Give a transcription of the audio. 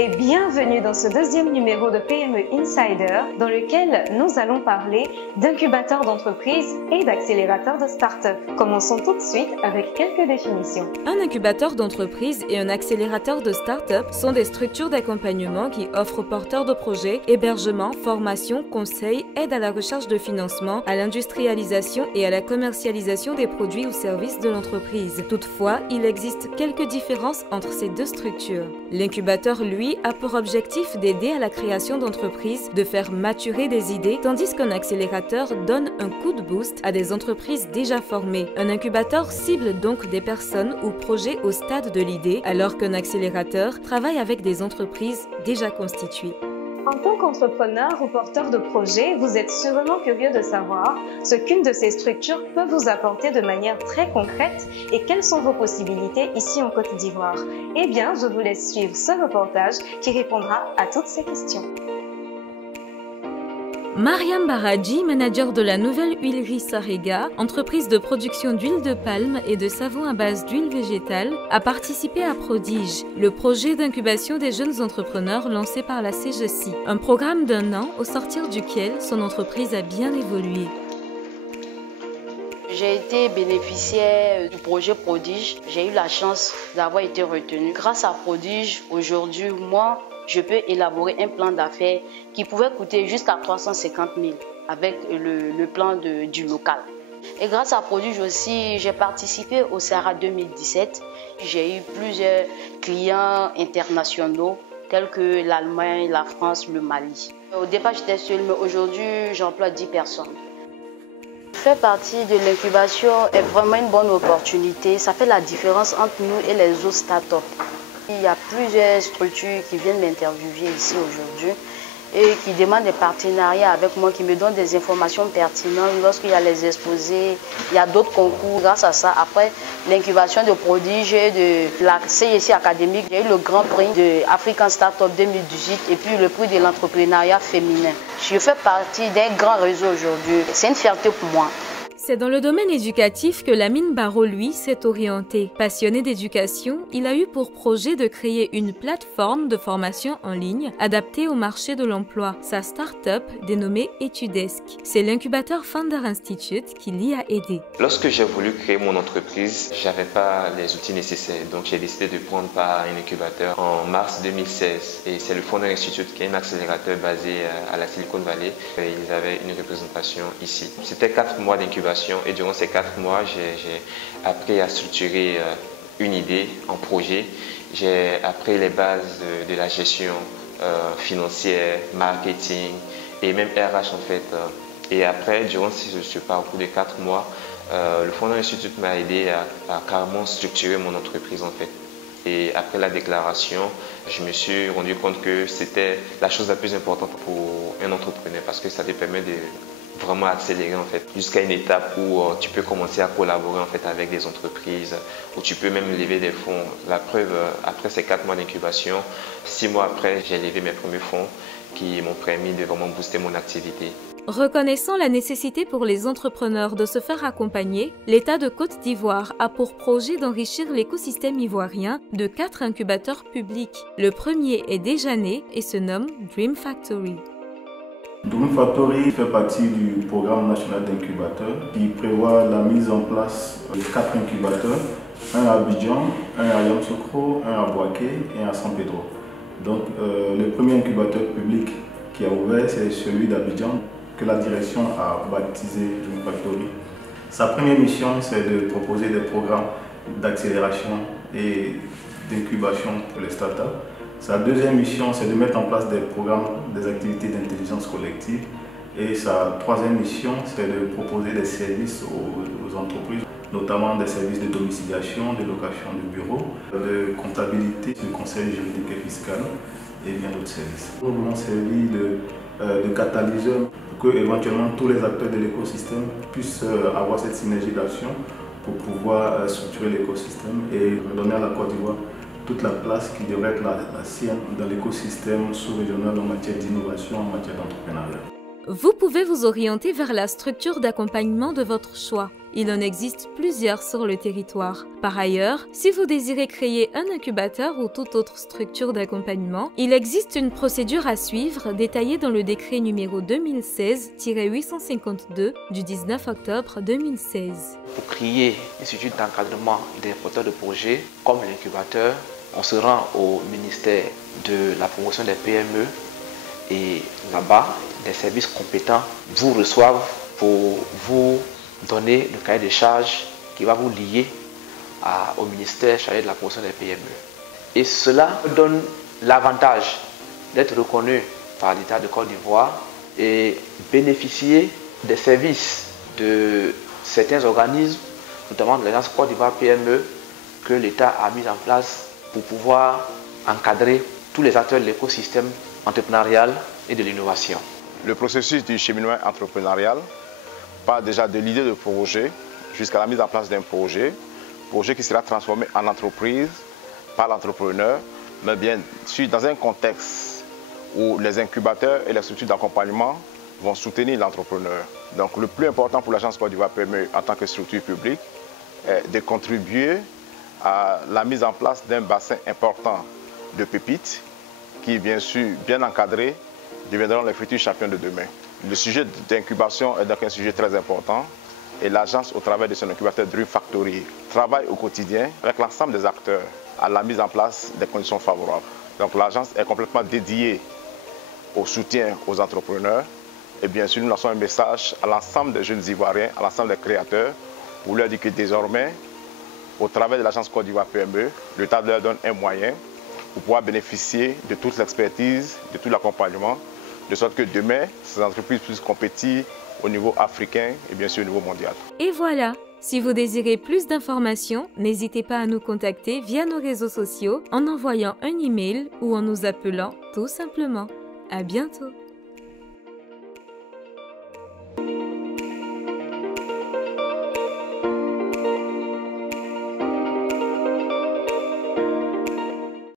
et bienvenue dans ce deuxième numéro de PME Insider dans lequel nous allons parler d'incubateurs d'entreprises et d'accélérateurs de start-up. Commençons tout de suite avec quelques définitions. Un incubateur d'entreprise et un accélérateur de start-up sont des structures d'accompagnement qui offrent aux porteurs de projets hébergement, formation, conseil, aide à la recherche de financement, à l'industrialisation et à la commercialisation des produits ou services de l'entreprise. Toutefois, il existe quelques différences entre ces deux structures. L'incubateur, lui, a pour objectif d'aider à la création d'entreprises, de faire maturer des idées, tandis qu'un accélérateur donne un coup de boost à des entreprises déjà formées. Un incubateur cible donc des personnes ou projets au stade de l'idée, alors qu'un accélérateur travaille avec des entreprises déjà constituées. En tant qu'entrepreneur ou porteur de projet, vous êtes sûrement curieux de savoir ce qu'une de ces structures peut vous apporter de manière très concrète et quelles sont vos possibilités ici en Côte d'Ivoire. Eh bien, je vous laisse suivre ce reportage qui répondra à toutes ces questions. Mariam Baradji, manager de la nouvelle huilerie Sarega, entreprise de production d'huile de palme et de savon à base d'huile végétale, a participé à Prodige, le projet d'incubation des jeunes entrepreneurs lancé par la CGECI, un programme d'1 an au sortir duquel son entreprise a bien évolué. J'ai été bénéficiaire du projet Prodige. J'ai eu la chance d'avoir été retenue. Grâce à Prodige, aujourd'hui, moi, je peux élaborer un plan d'affaires qui pouvait coûter jusqu'à 350 000 avec le plan du local. Et grâce à Prodige aussi, j'ai participé au SARA 2017. J'ai eu plusieurs clients internationaux tels que l'Allemagne, la France, le Mali. Au départ, j'étais seule, mais aujourd'hui, j'emploie 10 personnes. Faire partie de l'incubation est vraiment une bonne opportunité. Ça fait la différence entre nous et les autres startups. Il y a plusieurs structures qui viennent m'interviewer ici aujourd'hui et qui demandent des partenariats avec moi, qui me donnent des informations pertinentes lorsqu'il y a les exposés, il y a d'autres concours. Grâce à ça, après l'incubation de Prodige et de la CGECI académique, j'ai eu le grand prix de African Startup 2018 et puis le prix de l'entrepreneuriat féminin. Je fais partie d'un grand réseau aujourd'hui. C'est une fierté pour moi. C'est dans le domaine éducatif que Lamine Barreau, lui, s'est orienté. Passionné d'éducation, il a eu pour projet de créer une plateforme de formation en ligne adaptée au marché de l'emploi. Sa start-up, dénommée Etudesk. C'est l'incubateur Founder Institute qui l'y a aidé. Lorsque j'ai voulu créer mon entreprise, j'avais pas les outils nécessaires. Donc j'ai décidé de prendre part à un incubateur en mars 2016. Et c'est le Founder Institute qui est un accélérateur basé à la Silicon Valley. Et ils avaient une représentation ici. C'était 4 mois d'incubation. Et durant ces 4 mois, j'ai appris à structurer une idée en projet. J'ai appris les bases de la gestion financière, marketing et même RH en fait. Et après, durant ce parcours de 4 mois, le Founder Institute m'a aidé à carrément structurer mon entreprise en fait. Et après la déclaration, je me suis rendu compte que c'était la chose la plus importante pour un entrepreneur parce que ça te permet de vraiment accélérer en fait jusqu'à une étape où tu peux commencer à collaborer en fait avec des entreprises, où tu peux même lever des fonds. La preuve, après ces 4 mois d'incubation, 6 mois après, j'ai levé mes premiers fonds qui m'ont permis de vraiment booster mon activité. Reconnaissant la nécessité pour les entrepreneurs de se faire accompagner, l'État de Côte d'Ivoire a pour projet d'enrichir l'écosystème ivoirien de 4 incubateurs publics. Le premier est déjà né et se nomme Dream Factory. Dream Factory fait partie du programme national d'incubateurs qui prévoit la mise en place de 4 incubateurs, un à Abidjan, un à Yamoussoukro, un à Bouaké et un à San Pedro. Donc le premier incubateur public qui a ouvert, c'est celui d'Abidjan que la direction a baptisé Dream Factory. Sa première mission, c'est de proposer des programmes d'accélération et d'incubation pour les startups. Sa deuxième mission, c'est de mettre en place des programmes, des activités d'intelligence collective. Et sa troisième mission, c'est de proposer des services aux entreprises, notamment des services de domiciliation, de location de bureaux, de comptabilité, de conseil juridique et fiscal et bien d'autres services. Nous voulons servir de catalyseur pour que éventuellement tous les acteurs de l'écosystème puissent avoir cette synergie d'action pour pouvoir structurer l'écosystème et donner à la Côte d'Ivoire toute la place qui devrait être la sienne dans l'écosystème sous-régional en matière d'innovation, en matière d'entrepreneuriat. Vous pouvez vous orienter vers la structure d'accompagnement de votre choix. Il en existe plusieurs sur le territoire. Par ailleurs, si vous désirez créer un incubateur ou toute autre structure d'accompagnement, il existe une procédure à suivre détaillée dans le décret numéro 2016-852 du 19 octobre 2016. Pour créer un institut d'encadrement des porteurs de projets comme l'incubateur, on se rend au ministère de la promotion des PME et là-bas, des services compétents vous reçoivent pour vous donner le cahier de charges qui va vous lier au ministère chargé de la promotion des PME. Et cela donne l'avantage d'être reconnu par l'État de Côte d'Ivoire et bénéficier des services de certains organismes, notamment de l'Agence Côte d'Ivoire PME, que l'État a mis en place pour pouvoir encadrer tous les acteurs de l'écosystème entrepreneurial et de l'innovation. Le processus du cheminement entrepreneurial part déjà de l'idée de projet jusqu'à la mise en place d'un projet qui sera transformé en entreprise par l'entrepreneur, mais bien sûr dans un contexte où les incubateurs et les structures d'accompagnement vont soutenir l'entrepreneur. Donc le plus important pour l'Agence Côte d'Ivoire PME en tant que structure publique est de contribuer à la mise en place d'un bassin important de pépites qui, bien sûr, bien encadré, deviendront les futurs champions de demain. Le sujet d'incubation est donc un sujet très important et l'agence, au travers de son incubateur Dream Factory, travaille au quotidien avec l'ensemble des acteurs à la mise en place des conditions favorables. Donc l'agence est complètement dédiée au soutien aux entrepreneurs et bien sûr, nous lançons un message à l'ensemble des jeunes Ivoiriens, à l'ensemble des créateurs pour leur dire que désormais, au travers de l'agence Côte d'Ivoire PME, l'État leur donne un moyen pour pouvoir bénéficier de toute l'expertise, de tout l'accompagnement, de sorte que demain, ces entreprises puissent compétir au niveau africain et bien sûr au niveau mondial. Et voilà, si vous désirez plus d'informations, n'hésitez pas à nous contacter via nos réseaux sociaux en envoyant un email ou en nous appelant tout simplement. À bientôt!